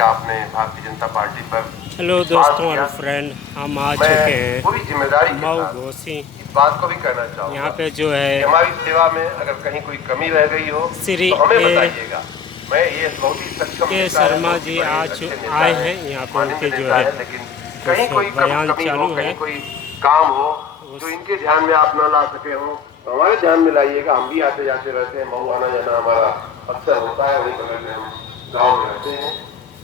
कि आपने भारतीय जनता पार्टी पर। हेलो दोस्तों और फ्रेंड, हम आ चुके हैं पूरी जिम्मेदारी के मऊ साथ घोसी। इस बात को भी कहना चाहूँगा यहाँ पे जो है कि हमारी सेवा में अगर कहीं कोई कमी रह गई हो श्री तो हमें बताइएगा। मैं ये बहुत ही सक्षम के नेता है, शर्मा बहुत ही जी बड़े अच्छे नेता आए हैं यहाँ पे। माननीय उनके जो नेता है लेकिन कहीं कुछ कोई बयान कमी हो, चालू है। कहीं कोई काम हो जो इनके ध्यान में आप ना ला सके हो तो हमारे ध्यान में लाइएगा। हम भी आते जाते रहते हैं, मऊ आना जाना हमारा अक्सर होता है, वहीं बगल में हम गाँव में रहते हैं।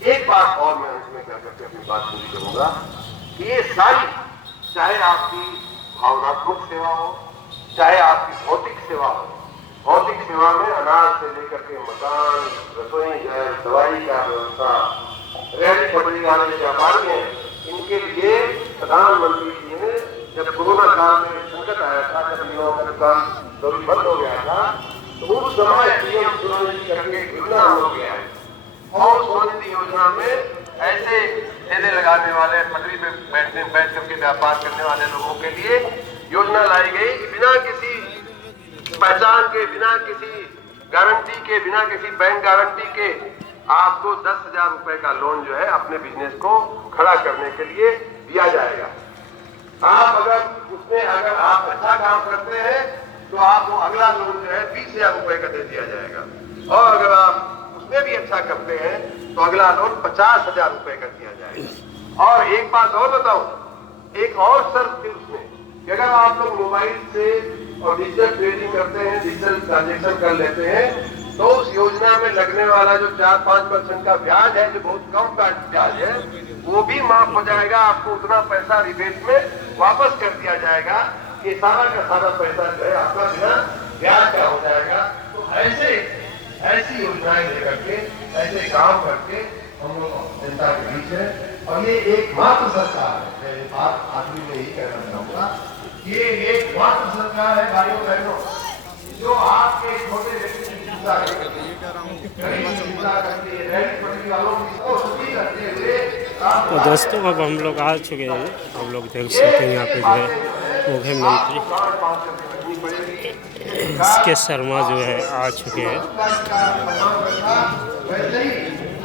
एक बात और मैं अंत में कह करके अपनी बात पूरी करूंगा कि ये सारी, चाहे आपकी भावनात्मक सेवा हो, चाहे आपकी भौतिक सेवा हो, भौतिक सेवा में अनाज से लेकर के मकान, रसोई गैस, दवाई का व्यवस्था, रेहड़ी पटरी वाले व्यापारी हैं, इनके लिए प्रधानमंत्री जी ने जब कोरोना काल में संकट आया था, जब युवाओं का दुकान जरूरतमंद हो गया था, तो उस समय पीएम स्वनिधि करके योजना हो गया है। और स्वनिधि योजना में ऐसे ठेले लगाने वाले, पटरी पे बैठ करके व्यापार करने वाले लोगों के लिए योजना लाई गई कि बिना किसी पहचान के, बिना किसी गारंटी के, बिना किसी बैंक गारंटी के आपको 10,000 रुपए का लोन जो है अपने बिजनेस को खड़ा करने के लिए दिया जाएगा। अगर आप अच्छा काम करते हैं तो आपको अगला लोन जो है 20,000 रुपए का दे दिया जाएगा, और अगर आप उसमें भी अच्छा करते हैं तो अगला लोन 50,000 रुपए का दिया जाएगा। और एक बात और बताऊं, एक और शर्त थी उसमें कि अगर आप लोग मोबाइल से और डिजिटल ट्रेडिंग करते हैं, डिजिटल ट्रांजेक्शन कर लेते हैं, तो उस योजना में लगने वाला जो 4-5% का ब्याज है, जो बहुत कम ब्याज है, वो भी माफ हो जाएगा। आपको उतना पैसा रिबेट में वापस कर दिया जाएगा कि सारा का सारा पैसा जो है आपका बिना ब्याज का हो जाएगा। तो ऐसी योजनाएं लेकर के, ऐसे काम करके हम लोग जनता के बीच है, और ये एकमात्र सरकार है। मैं बात आखिरी में यही कहना चाहूंगा, ये एकमात्र सरकार है भाइयों बहनों, जो आपके छोटे व्यक्ति की चिंता करती है, तो दोस्तों अब हम लोग आ चुके हैं। हम लोग देख सकते हैं यहाँ पे जो है मुख्यमंत्री के शर्मा जो है आ चुके हैं।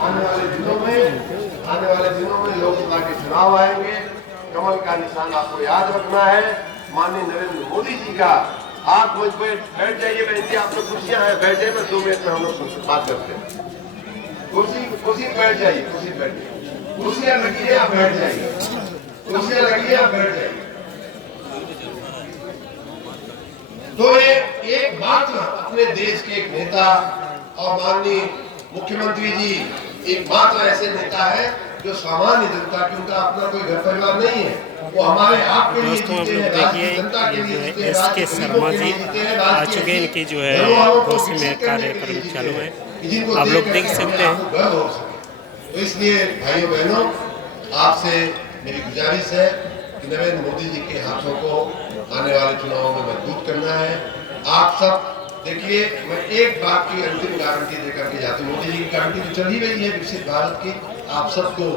आने वाले दिनों में लोकसभा के चुनाव आएंगे। कमल का निशान आपको याद रखना है। माननीय नरेंद्र मोदी जी का, आप मुझ पे बैठ जाइए, बहन आप लोग कुर्सियां हैं, बैठ जाइए, 2 मिनट में हम लोग बात करते हैं। कुर्सी बैठ जाइए, कुर्सी बैठ जाइए, कुर्सियां लगी है, आप बैठ जाइए, कुर्सियां लगी है, आप बैठ जाइए। तो ये एक मात्र अपने देश के एक नेता और माननीय मुख्यमंत्री जी एक मात्र ऐसे नेता है जो सामान्य जनता की, उनका अपना कोई घर परिवार नहीं है, वो हमारे आपके लिए जीते हैं, राष्ट्रीय जनता के लिए जीते हैं, के शर्मा जी आ चुके हैं। इनकी जो है घोसी में कार्यक्रम चालू है, आप लोग देख सकते हैं। तो इसलिए भाइयों बहनों, आपसे मेरी गुजारिश है कि नरेंद्र मोदी जी के हाथों को आने वाले चुनावों में मजबूत करना है। आप सब देखिए, मैं एक बात की अंतिम गारंटी देकर के जाती हूँ। मोदी जी की गारंटी तो चल ही रही है विकसित भारत की, आप सबको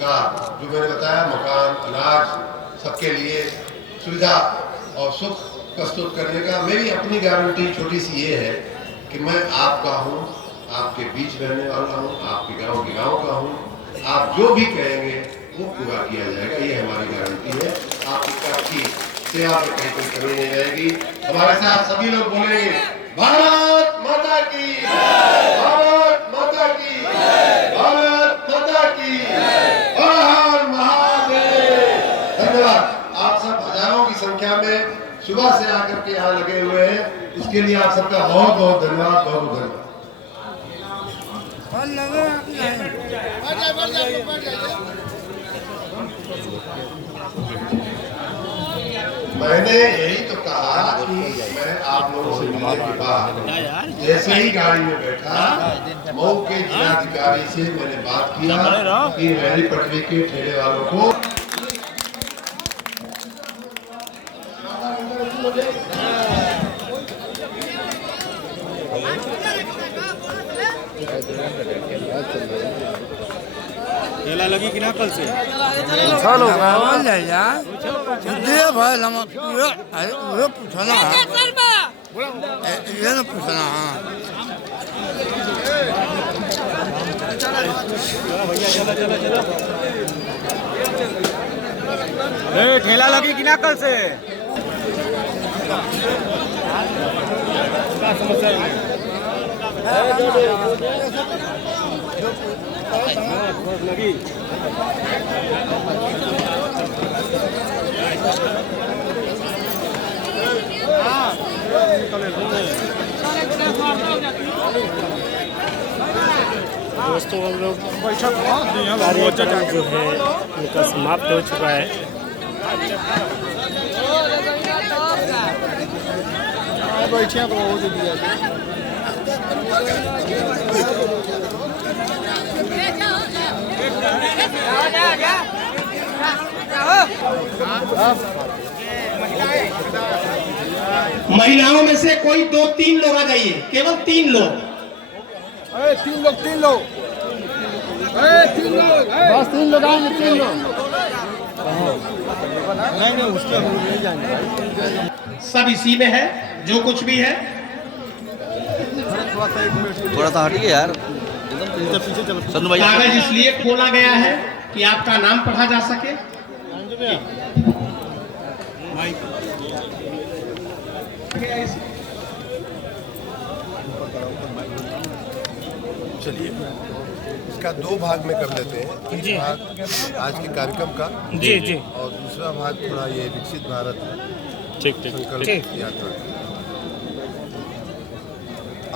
का जो मैंने बताया, मकान, अनाज, सबके लिए सुविधा और सुख प्रस्तुत करने का। मेरी अपनी गारंटी छोटी सी ये है कि मैं आपका हूँ, आपके बीच रहने वाला हूँ, आपके गांव के गांव का हूँ। आप जो भी कहेंगे वो पूरा किया जाएगा, ये हमारी गारंटी है। आपकी सेवा में कहीं कोई कमी नहीं रहेगी। हमारे साथ सभी लोग बोलेंगे, भारत माता की, भारत माता की, भारत माता की, हर हर महादेव। धन्यवाद। आप सब हजारों की संख्या में सुबह से आकर के यहाँ लगे हुए हैं, इसके लिए आप सबका बहुत बहुत धन्यवाद, बहुत बहुत धन्यवाद। मैंने यही तो कहा कि मैं आप लोगों से मिलने के बाद जैसे ही गाड़ी में बैठा, मऊ के जिलाधिकारी से मैंने बात किया कि रेहड़ी पटरी के ठेले वालों को ठेला लगी कि ना कल से चलो बोल ले यार दे भाई लम ये पूछना ये ना पूछना। हाँ ठेला लगी कि ना कल से? लगी दोस्तों हम लोग कार्यक्रम जो है उनका समाप्त हो चुका है। बैठिया तो हो दिया महिलाओं में से कोई 2-3 लोग आ जाइए, केवल 3 लोग। तीन लोग तीन लोग बस 3 लोग आएंगे 3 लोग नहीं उसके नहीं जाएंगे। सब इसी में है जो कुछ भी है। थोड़ा सा हटिए यार, पीछे चलो। सन्नू भाई कागज इसलिए खोला गया है कि आपका नाम पढ़ा जा सके। चलिए इसका 2 भाग में कर लेते हैं। एक भाग आज के कार्यक्रम का जी जी और दूसरा भाग थोड़ा ये विकसित भारत ठीक संकल्प यात्रा।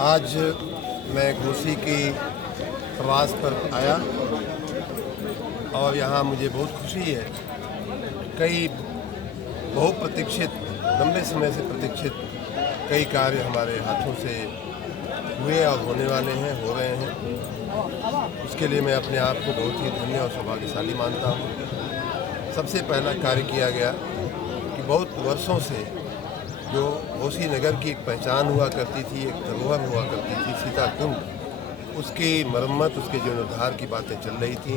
आज मैं घोसी की प्रवास पर आया और यहाँ मुझे बहुत खुशी है। कई बहुप्रतीक्षित, लंबे समय से प्रतीक्षित कई कार्य हमारे हाथों से हुए और होने वाले हैं, हो रहे हैं। उसके लिए मैं अपने आप को बहुत ही धन्य और सौभाग्यशाली मानता हूँ। सबसे पहला कार्य किया गया कि बहुत वर्षों से जो घोसी नगर की एक पहचान हुआ करती थी, एक धरोहर हुआ करती थी, सीता कुंड, उसकी मरम्मत, उसके जीर्णोद्धार की बातें चल रही थी।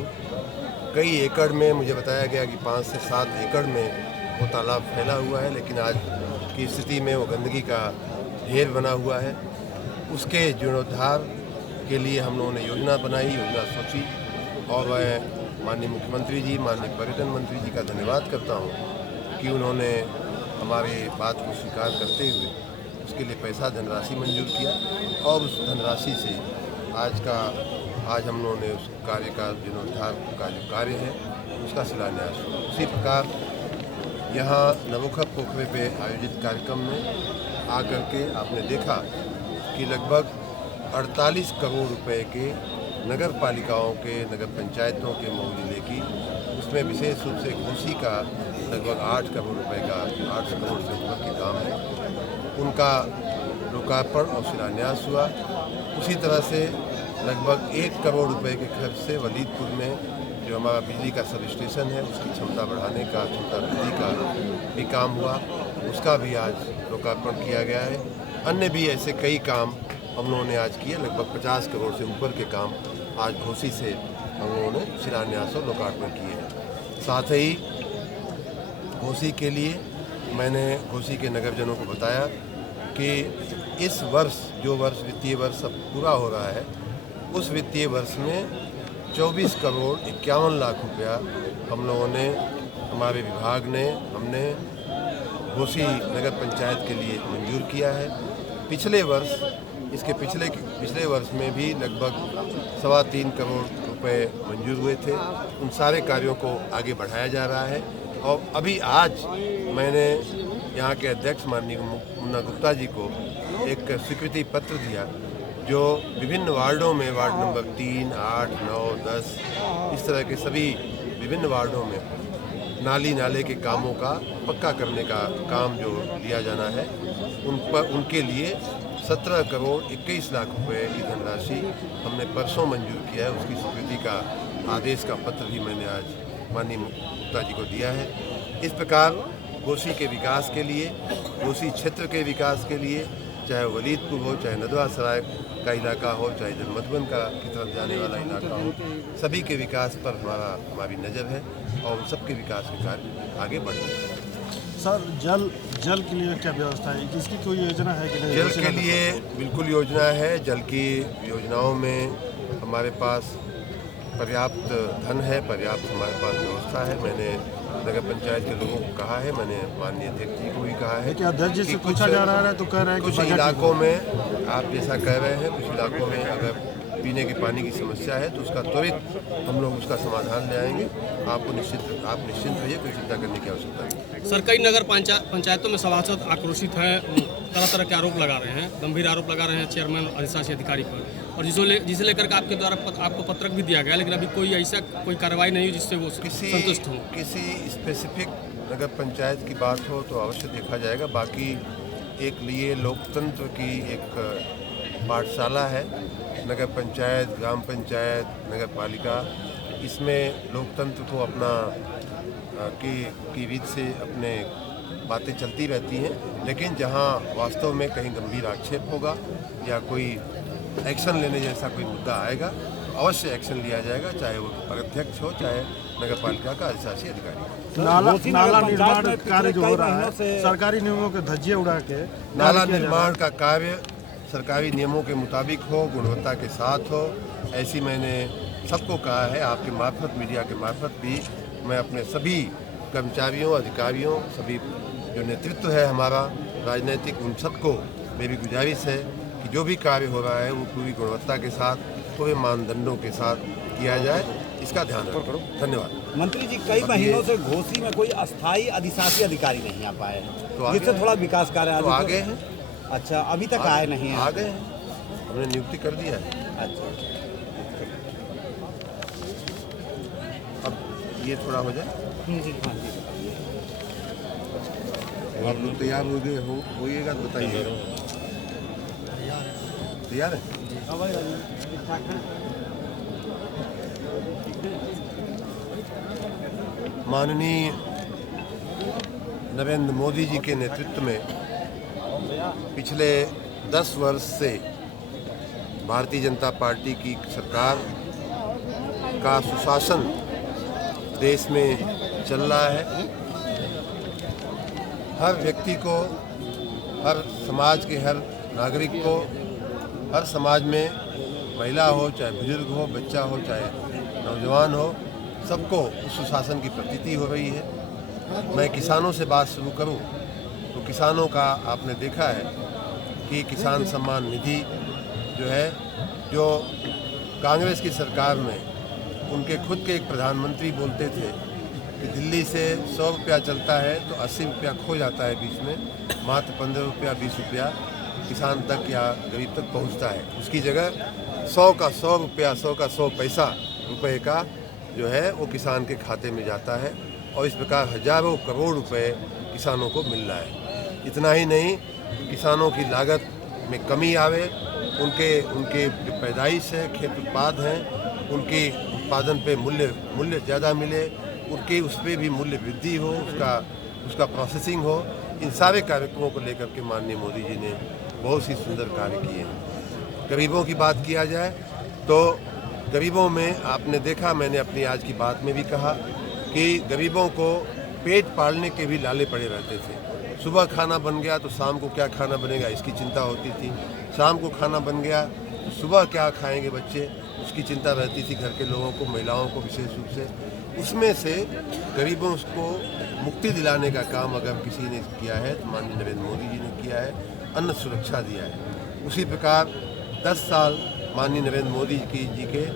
कई एकड़ में मुझे बताया गया कि 5 से 7 एकड़ में वो तालाब फैला हुआ है, लेकिन आज की स्थिति में वो गंदगी का ढेर बना हुआ है। उसके जीर्णोद्धार के लिए हम लोगों ने योजना बनाई, योजना सोची और मैं माननीय मुख्यमंत्री जी, माननीय पर्यटन मंत्री जी का धन्यवाद करता हूँ कि उन्होंने हमारी बात को स्वीकार करते हुए उसके लिए पैसा धनराशि मंजूर किया और उस धनराशि से आज हम लोगों ने उस कार्य का जीर्णोद्धार का जो कार्य है उसका शिलान्यास हुआ। उसी प्रकार यहाँ नवोखा पोखरे पे आयोजित कार्यक्रम में आकर के आपने देखा कि लगभग 48 करोड़ रुपए के नगर पालिकाओं के, नगर पंचायतों के मऊ जिले की, उसमें विशेष रूप से घोसी का लगभग 8 करोड़ रुपए का, 8 करोड़ से ऊपर के काम है, उनका लोकार्पण और शिलान्यास हुआ। उसी तरह से लगभग 1 करोड़ रुपए के खर्च से वलीदपुर में जो हमारा बिजली का सब स्टेशन है उसकी क्षमता बढ़ाने का, क्षमता वृद्धि का भी काम हुआ, उसका भी आज लोकार्पण किया गया है। अन्य भी ऐसे कई काम हम लोगों ने आज किए। लगभग 50 करोड़ से ऊपर के काम आज घोसी से हम लोगों ने शिलान्यास और लोकार्पण किए हैं। साथ ही घोसी के लिए मैंने घोसी के नगरजनों को बताया कि इस वर्ष, जो वर्ष वित्तीय वर्ष अब पूरा हो रहा है, उस वित्तीय वर्ष में 24 करोड़ 51 लाख रुपया हम लोगों ने, हमारे विभाग ने, हमने घोसी नगर पंचायत के लिए मंजूर किया है। पिछले वर्ष, इसके पिछले वर्ष में भी लगभग 3.25 करोड़ रुपए मंजूर हुए थे। उन सारे कार्यों को आगे बढ़ाया जा रहा है और अभी आज मैंने यहाँ के अध्यक्ष माननीय मुन्ना गुप्ता जी को एक स्वीकृति पत्र दिया जो विभिन्न वार्डों में, वार्ड नंबर 3, 8, 9, 10, इस तरह के सभी विभिन्न वार्डों में नाले के कामों का पक्का करने का काम जो लिया जाना है, उनके लिए 17 करोड़ 21 लाख रुपए की धनराशि हमने परसों मंजूर किया है। उसकी स्वीकृति का आदेश का पत्र भी मैंने आज माननीय गुप्ता जी को दिया है। इस प्रकार घोसी के विकास के लिए, घोसी क्षेत्र के विकास के लिए, चाहे वलीदपुर हो, चाहे नदवा सराय का इलाका हो, चाहे जनमधुबन का की तरफ जाने वाला इलाका हो, सभी के विकास पर हमारी नज़र है और उन सबके विकास के कार्य आगे बढ़ रहे हैं। सर, जल के लिए क्या व्यवस्था है? इसकी कोई योजना है कि नहीं? जल के लिए बिल्कुल योजना है। जल की योजनाओं में हमारे पास पर्याप्त धन है, पर्याप्त हमारे पास व्यवस्था है। मैंने नगर पंचायत के लोगों को कहा है, मैंने माननीय अध्यक्ष जी को भी कहा है। क्या अध्यक्ष जी से पूछा जा रहा है तो कह रहे हैं कि कुछ इलाकों में आप जैसा कह रहे हैं, कुछ इलाकों में अगर पीने के पानी की समस्या है तो उसका त्वरित हम लोग उसका समाधान ले आएंगे। आप निश्चिंत रहिए, कोई चिंता करने की आवश्यकता नहीं। सर, कई नगर पंचायतों में सभासद आक्रोशित हैं, तरह तरह के आरोप लगा रहे हैं, गंभीर आरोप लगा रहे हैं चेयरमैन अधिशासी अधिकारी पर, और जिसे लेकर के आपके द्वारा आपको पत्रक भी दिया गया, लेकिन अभी कोई कार्रवाई नहीं हुई जिससे वो संतुष्ट हो। किसी स्पेसिफिक नगर पंचायत की बात हो तो अवश्य देखा जाएगा। बाकी एक लिए लोकतंत्र की एक पाठशाला है, नगर पंचायत, ग्राम पंचायत, नगर पालिका, इसमें लोकतंत्र को अपना की रीत से अपने बातें चलती रहती हैं। लेकिन जहां वास्तव में कहीं गंभीर आक्षेप होगा या कोई एक्शन लेने जैसा कोई मुद्दा आएगा तो अवश्य एक्शन लिया जाएगा, चाहे वो अध्यक्ष हो, चाहे नगर पालिका का अधिशासी अधिकारी। नाला निर्माण कार्य जो हो रहा है, सरकारी नियमों के धज्जियां उड़ा के नाला निर्माण का कार्य सरकारी नियमों के मुताबिक हो, गुणवत्ता के साथ हो, ऐसी मैंने सबको कहा है। आपके मार्फत, मीडिया के मार्फत भी मैं अपने सभी कर्मचारियों, अधिकारियों, सभी जो नेतृत्व है हमारा राजनीतिक, उन सबको मेरी गुजारिश है कि जो भी कार्य हो रहा है वो पूरी गुणवत्ता के साथ, पूरे मानदंडों के साथ किया जाए, इसका ध्यान रखो। धन्यवाद। मंत्री जी, कई महीनों से घोसी में कोई अस्थायी अधिशासी अधिकारी नहीं आ पाए हैं, तो जिससे थोड़ा विकास कार्य तो आगे हैं। अच्छा, अभी तक आए नहीं हैं? आ गए हैं, हमने नियुक्ति कर दिया है। अच्छा, अब ये थोड़ा हो जाए, आप लोग तैयार हो गए होइएगा तो बताइए। तैयार है? माननीय नरेंद्र मोदी जी के नेतृत्व में पिछले 10 वर्ष से भारतीय जनता पार्टी की सरकार का सुशासन देश में चल रहा है। हर व्यक्ति को, हर समाज के हर नागरिक को, हर समाज में महिला हो, चाहे बुजुर्ग हो, बच्चा हो, चाहे नौजवान हो, सबको उस सुशासन की प्रतीति हो रही है। मैं किसानों से बात शुरू करूं तो किसानों का आपने देखा है कि किसान सम्मान निधि जो है, जो कांग्रेस की सरकार में उनके खुद के एक प्रधानमंत्री बोलते थे कि दिल्ली से 100 रुपया चलता है तो 80 रुपया खो जाता है बीच में, मात्र 15 रुपया 20 रुपया किसान तक या गरीब तक पहुंचता है। उसकी जगह 100 का 100 रुपया, 100 का 100 पैसा रुपये का जो है वो किसान के खाते में जाता है, और इस प्रकार हजारों करोड़ रुपए किसानों को मिल रहा है। इतना ही नहीं, किसानों की लागत में कमी आवे, उनके जो पैदाइश है, खेत उत्पाद हैं, उनके उत्पादन पे मूल्य ज़्यादा मिले, उनके उस पर भी मूल्य वृद्धि हो, उसका प्रोसेसिंग हो। इन सारे कार्यक्रमों को लेकर के माननीय मोदी जी ने बहुत ही सुंदर कार्य किए हैं। गरीबों की बात किया जाए तो गरीबों में आपने देखा, मैंने अपनी आज की बात में भी कहा कि गरीबों को पेट पालने के भी लाले पड़े रहते थे। सुबह खाना बन गया तो शाम को क्या खाना बनेगा इसकी चिंता होती थी, शाम को खाना बन गया तो सुबह क्या खाएंगे बच्चे, उसकी चिंता रहती थी घर के लोगों को, महिलाओं को विशेष रूप से। उसमें से गरीबों को मुक्ति दिलाने का काम अगर किसी ने किया है तो माननीय नरेंद्र मोदी जी ने किया है, अन्न सुरक्षा दिया है। उसी प्रकार 10 साल माननीय नरेंद्र मोदी जी के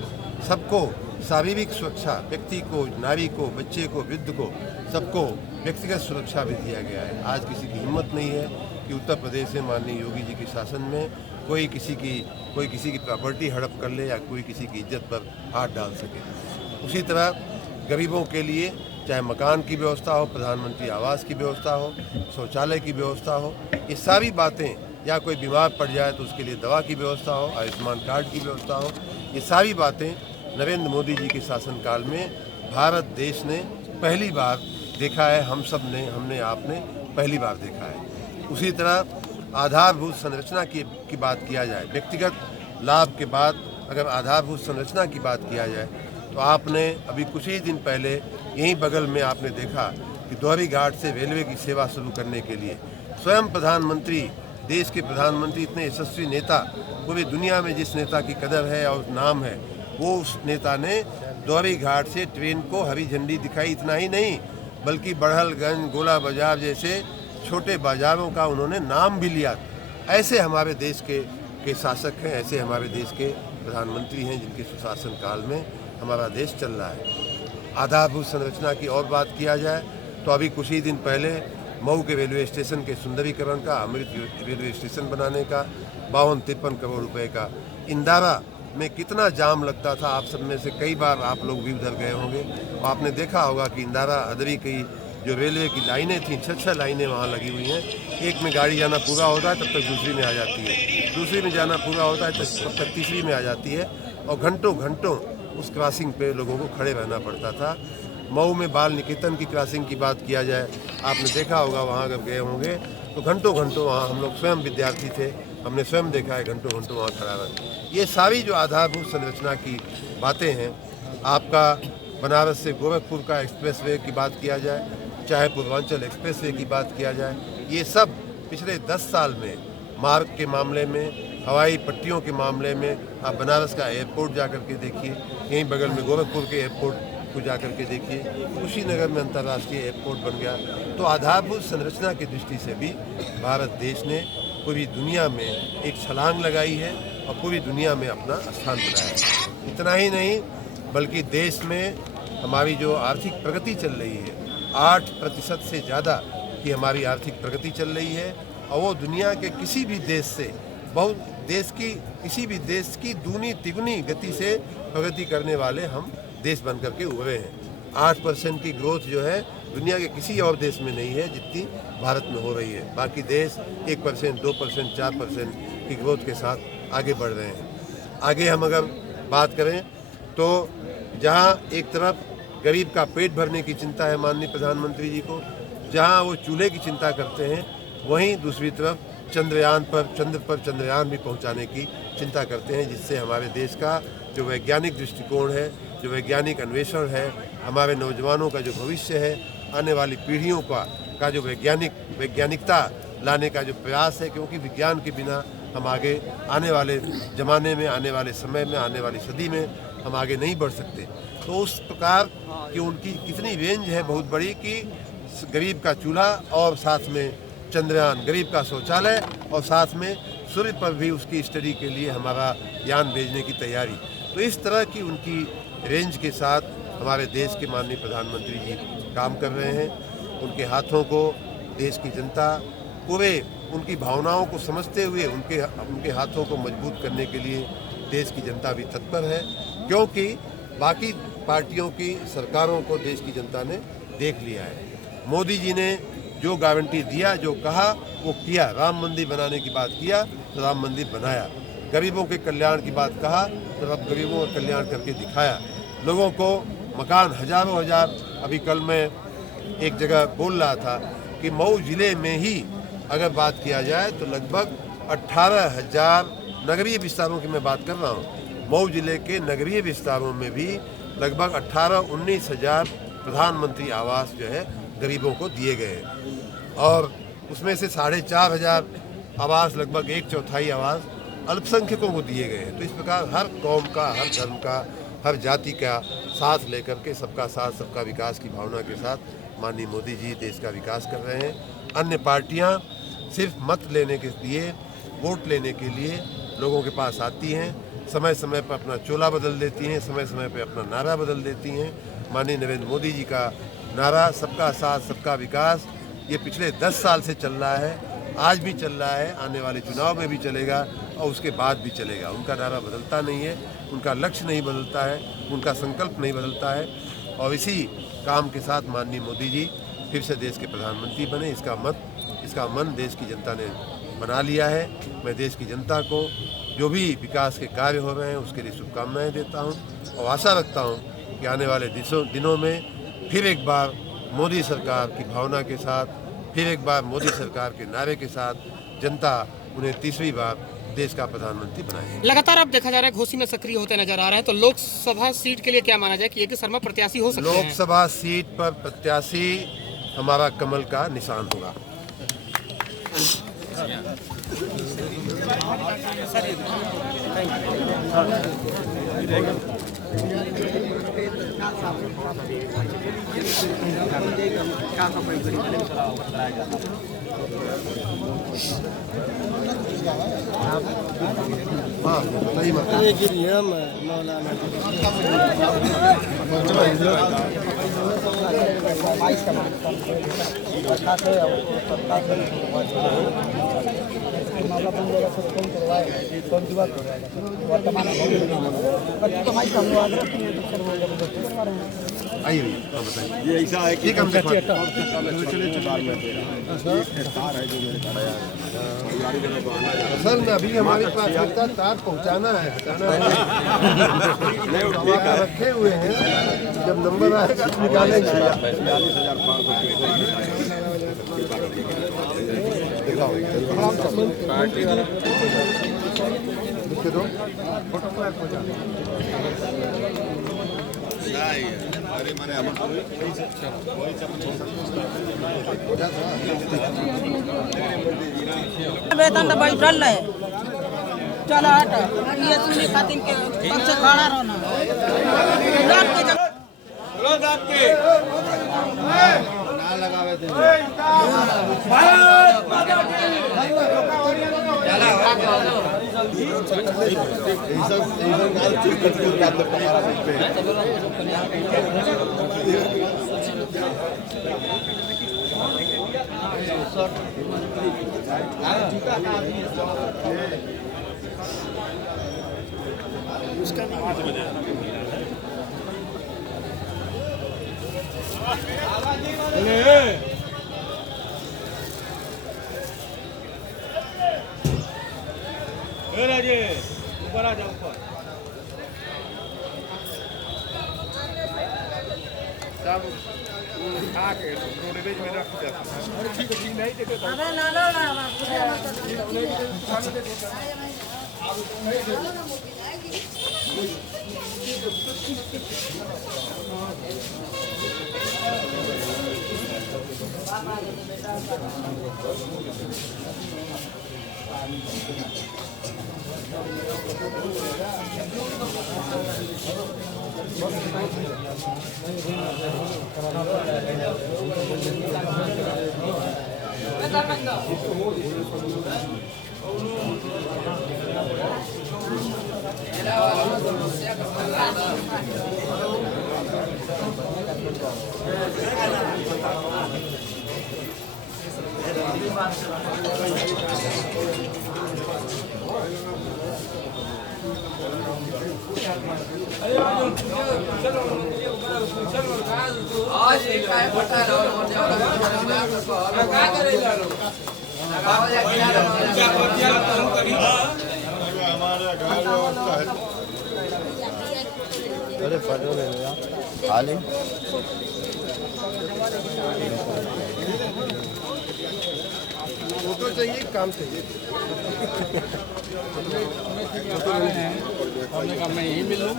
सबको शारीरिक सुरक्षा, व्यक्ति को, नारी को, बच्चे को, वृद्ध को, सबको व्यक्तिगत सुरक्षा भी दिया गया है। आज किसी की हिम्मत नहीं है कि उत्तर प्रदेश में माननीय योगी जी के शासन में कोई किसी की प्रॉपर्टी हड़प कर ले या कोई किसी की इज्जत पर हाथ डाल सके। उसी तरह गरीबों के लिए चाहे मकान की व्यवस्था हो, प्रधानमंत्री आवास की व्यवस्था हो, शौचालय की व्यवस्था हो, ये सारी बातें, या कोई बीमार पड़ जाए तो उसके लिए दवा की व्यवस्था हो, आयुष्मान कार्ड की व्यवस्था हो, ये सारी बातें नरेंद्र मोदी जी के शासनकाल में भारत देश ने पहली बार देखा है। हमने आपने पहली बार देखा है। उसी तरह आधारभूत संरचना की बात किया जाए, व्यक्तिगत लाभ के बाद अगर आधारभूत संरचना की बात किया जाए तो आपने अभी कुछ ही दिन पहले यहीं बगल में आपने देखा कि दोहरी घाट से रेलवे की सेवा शुरू करने के लिए स्वयं प्रधानमंत्री, देश के प्रधानमंत्री, इतने यशस्वी नेता, पूरी दुनिया में जिस नेता की कदर है और नाम है, वो उस नेता ने दौरी घाट से ट्रेन को हरी झंडी दिखाई। इतना ही नहीं बल्कि बड़हलगंज, गोला बाजार जैसे छोटे बाजारों का उन्होंने नाम भी लिया। ऐसे हमारे देश के शासक हैं, ऐसे हमारे देश के प्रधानमंत्री हैं जिनके सुशासन काल में हमारा देश चल रहा है। आधारभूत संरचना की और बात किया जाए तो अभी कुछ ही दिन पहले मऊ के रेलवे स्टेशन के सुंदरीकरण का, अमृत रेलवे स्टेशन बनाने का 52-53 करोड़ रुपए का, इंदारा में कितना जाम लगता था। आप सब में से कई बार आप लोग भी उधर गए होंगे और आपने देखा होगा कि इंदारा हदरी की जो रेलवे की लाइनें थी, 6 लाइनें वहाँ लगी हुई हैं। एक में गाड़ी जाना पूरा होता है तब तक दूसरी में आ जाती है, दूसरी में जाना पूरा होता है तब तक तीसरी में आ जाती है और घंटों घंटों उस क्रॉसिंग पे लोगों को खड़े रहना पड़ता था। मऊ में बाल निकेतन की क्रॉसिंग की बात किया जाए, आपने देखा होगा, वहाँ अगर गए होंगे तो घंटों घंटों वहाँ हम लोग स्वयं विद्यार्थी थे, हमने स्वयं देखा है घंटों घंटों वहाँ खड़ा रहा। ये सारी जो आधारभूत संरचना की बातें हैं, आपका बनारस से गोरखपुर का एक्सप्रेसवे की बात किया जाए, चाहे पूर्वांचल एक्सप्रेसवे की बात किया जाए, ये सब पिछले 10 साल में मार्ग के मामले में, हवाई पट्टियों के मामले में, आप बनारस का एयरपोर्ट जा कर के देखिए, यहीं बगल में गोरखपुर के एयरपोर्ट को जा कर के देखिए, कुशीनगर में अंतर्राष्ट्रीय एयरपोर्ट बन गया। तो आधारभूत संरचना की दृष्टि से भी भारत देश ने पूरी दुनिया में एक छलांग लगाई है और पूरी दुनिया में अपना स्थान बनाया है। इतना ही नहीं बल्कि देश में हमारी जो आर्थिक प्रगति चल रही है, 8% से ज़्यादा की हमारी आर्थिक प्रगति चल रही है और वो दुनिया के किसी भी देश से किसी भी देश की दूनी तिगुनी गति से प्रगति करने वाले हम देश बन करके उभरे हैं। 8% की ग्रोथ जो है दुनिया के किसी और देश में नहीं है जितनी भारत में हो रही है। बाकी देश 1%, 2%, 4% की ग्रोथ के साथ आगे बढ़ रहे हैं। आगे हम अगर बात करें तो जहां एक तरफ गरीब का पेट भरने की चिंता है माननीय प्रधानमंत्री जी को, जहां वो चूल्हे की चिंता करते हैं, वहीं दूसरी तरफ चंद्र पर चंद्रयान भी पहुंचाने की चिंता करते हैं, जिससे हमारे देश का जो वैज्ञानिक दृष्टिकोण है, जो वैज्ञानिक अन्वेषण है, हमारे नौजवानों का जो भविष्य है, आने वाली पीढ़ियों का जो वैज्ञानिकता लाने का जो प्रयास है, क्योंकि विज्ञान के बिना हम आगे आने वाले ज़माने में, आने वाले समय में, आने वाली सदी में हम आगे नहीं बढ़ सकते। तो उस प्रकार की उनकी कितनी रेंज है बहुत बड़ी कि गरीब का चूल्हा और साथ में चंद्रयान, गरीब का शौचालय और साथ में सूर्य पर भी उसकी स्टडी के लिए हमारा यान भेजने की तैयारी। तो इस तरह की उनकी रेंज के साथ हमारे देश के माननीय प्रधानमंत्री जी काम कर रहे हैं। उनके हाथों को देश की जनता पूरे उनकी भावनाओं को समझते हुए उनके हाथों को मजबूत करने के लिए देश की जनता भी तत्पर है, क्योंकि बाकी पार्टियों की सरकारों को देश की जनता ने देख लिया है। मोदी जी ने जो गारंटी दिया, जो कहा वो किया। राम मंदिर बनाने की बात किया तो राम मंदिर बनाया, गरीबों के कल्याण की बात कहा तो अब गरीबों का कल्याण करके दिखाया। लोगों को मकान हजारों हजार, अभी कल मैं एक जगह बोल रहा था कि मऊ जिले में ही अगर बात किया जाए तो लगभग 18,000 नगरीय विस्तारों की मैं बात कर रहा हूँ। मऊ जिले के नगरीय विस्तारों में भी लगभग 18-19 हज़ार प्रधानमंत्री आवास जो है गरीबों को दिए गए और उसमें से 4,500 आवास, लगभग 1/4 आवास अल्पसंख्यकों को दिए गए हैं। तो इस प्रकार हर कौम का, हर धर्म का, हर जाति का साथ लेकर के सबका साथ सबका विकास की भावना के साथ माननीय मोदी जी देश का विकास कर रहे हैं। अन्य पार्टियां सिर्फ मत लेने के लिए, वोट लेने के लिए लोगों के पास आती हैं, समय समय पर अपना चोला बदल देती हैं, समय समय पर अपना नारा बदल देती हैं। माननीय नरेंद्र मोदी जी का नारा सबका साथ सबका विकास ये पिछले 10 साल से चल रहा है, आज भी चल रहा है, आने वाले चुनाव में भी चलेगा और उसके बाद भी चलेगा। उनका नारा बदलता नहीं है, उनका लक्ष्य नहीं बदलता है, उनका संकल्प नहीं बदलता है और इसी काम के साथ माननीय मोदी जी फिर से देश के प्रधानमंत्री बने। इसका मन देश की जनता ने बना लिया है। मैं देश की जनता को जो भी विकास के कार्य हो रहे हैं उसके लिए शुभकामनाएं देता हूं और आशा रखता हूं कि आने वाले दिनों में फिर एक बार मोदी सरकार की भावना के साथ, फिर एक बार मोदी सरकार के नारे के साथ जनता उन्हें तीसरी बार देश का प्रधानमंत्री बनाए। लगातार अब देखा जा रहा है घोसी में सक्रिय होते नजर आ रहे हैं, तो लोकसभा सीट के लिए क्या माना जाए कि एक शर्मा प्रत्याशी हो सकते हैं? लोकसभा सीट पर प्रत्याशी हमारा कमल का निशान होगा। सर ये ऐसा है कि कम से कम असल में अभी हमारी प्राथमिकता तार पहुंचाना है, हटाना है। रखे हुए हैं, जब नंबर आएगा तो निकालेंगे। वेतन तो बैठल है, चलो हट ये सुनी खातिर के कब से खड़ा रहना ना लगावे थे ऊपर आ जाओ ऊपर रोडवेज में रख दिया ठीक नहीं देखे आज एक काय फटा अरे फोटो ले लो यार खाली फोटो चाहिए, काम चाहिए। मैं यही मिल लूँ